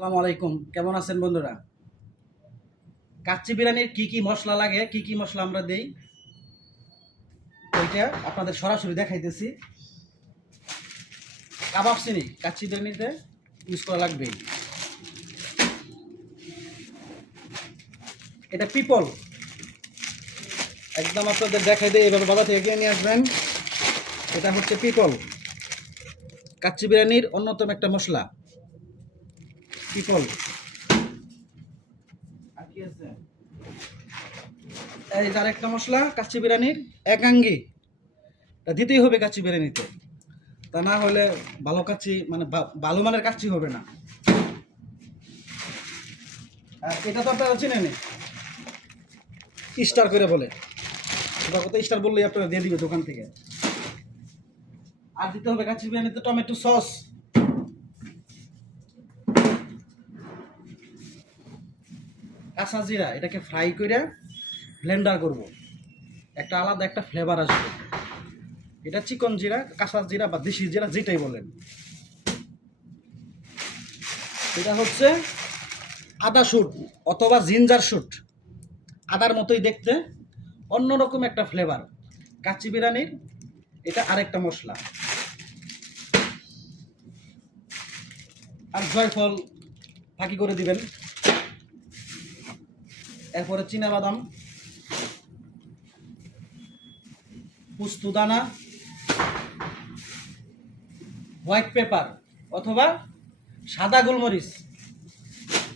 আসসালামু আলাইকুম, কেমন আছেন বন্ধুরা? কাচ্চি বিরিয়ানির কি কি মশলা লাগে, কি কি মশলা আমরা দেই, ওইটা আপনাদের সরাসরি দেখাইতেছি। কাবাব চিনি কাচ্চি বিরিয়ানিতে ইউজ করা লাগবেই। এটা পিপল, একদম আপনাদের দেখাই দেয়, এভাবে বাজার থেকে কিনে নিয়ে আসবেন। এটা হচ্ছে পিপল, কাচ্চি বিরিয়ানির অন্যতম একটা মশলা। পিপল আর কি আছে, এই যার একটা মশলা কাচ্চি বিরিয়ানির একাঙ্গি, তা দিতেই হবে কাচ্চি বিরিয়ানিতে। তা না হলে ভালো কাচ্চি মানে ভালো মানের কাচ্চি হবে না। আর এটা তো আপনারা চেনেন, স্টার করে বলে, এবার কত স্টার বললেই আপনারা দিয়ে দিবে দোকান থেকে। আর দিতে হবে কাচ্চি বিরিয়ানিতে টমেটো সস, কাঁচা জিরা, এটাকে ফ্রাই করে ব্লেন্ডার করব, একটা আলাদা একটা ফ্লেভার আসবে। এটা চিকন জিরা, কাঁচা জিরা বা দেশি জিরা যেটাই বলেন। এটা হচ্ছে আদা শুট অথবা জিঞ্জার শুট, আদার মতোই দেখতে, অন্যরকম একটা ফ্লেভার কাচ্চি বিরিয়ানির। এটা আরেকটা মশলা। আর জয়ফল ফাঁকি করে দিবেন। এরপরে চীনাবাদাম, পুস্তুদানা, হোয়াইট পেপার অথবা সাদা গোলমরিচ,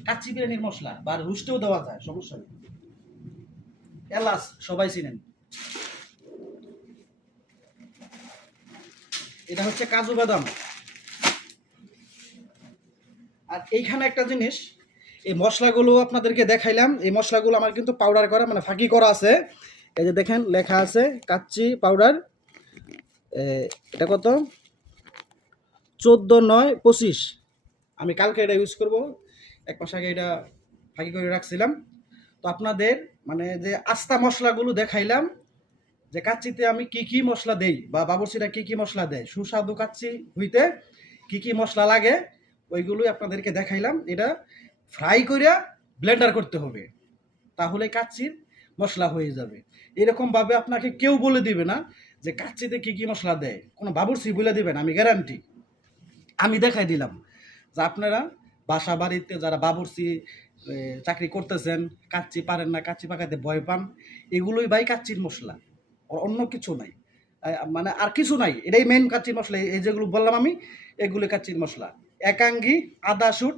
কাচ্চি বিরিয়ানির মশলা, বা রুস্টেও দেওয়া যায়, সমস্যা নেই। এলাচ সবাই চিনেন। এটা হচ্ছে কাজু বাদাম। আর এইখানে একটা জিনিস, এই মশলাগুলো আপনাদেরকে দেখাইলাম, এই মশলাগুলো আমার কিন্তু পাউডার করা, মানে ফাঁকি করা আছে। এই যে দেখেন লেখা আছে কাচ্চি পাউডার। এটা কত, 14/9/25। আমি কালকে এটা ইউজ করব, এক মাস আগে এটা ফাঁকি করে রাখছিলাম। তো আপনাদের মানে যে আস্তা মশলাগুলো দেখাইলাম, যে কাচ্চিতে আমি কি কি মশলা দেই বা বাবুর্চিরা কি কি মশলা দেয়, সুস্বাদু কাচ্চি হইতে কি কি মশলা লাগে, ওইগুলোই আপনাদেরকে দেখাইলাম। এটা ফ্রাই করে ব্লেন্ডার করতে হবে, তাহলে কাচ্চির মশলা হয়ে যাবে। এরকমভাবে আপনাকে কেউ বলে দিবে না যে কাচ্চিতে কি কি মশলা দেয়, কোনো বাবুর্চি বলে দিবেন, আমি গ্যারান্টি। আমি দেখাই দিলাম যে আপনারা বাসা বাড়িতে যারা বাবুর্চি চাকরি করতেছেন, কাচ্চি পারেন না, কাচ্চি পাকাতে ভয় পান, এগুলোই ভাই কাচ্চির মশলা, অন্য কিছু নাই। মানে আর কিছু নাই, এটাই মেন কাচ্চির মশলা। এই যেগুলো বললাম আমি, এগুলো কাচ্চির মশলা। একাঙ্গি, আদা শুট,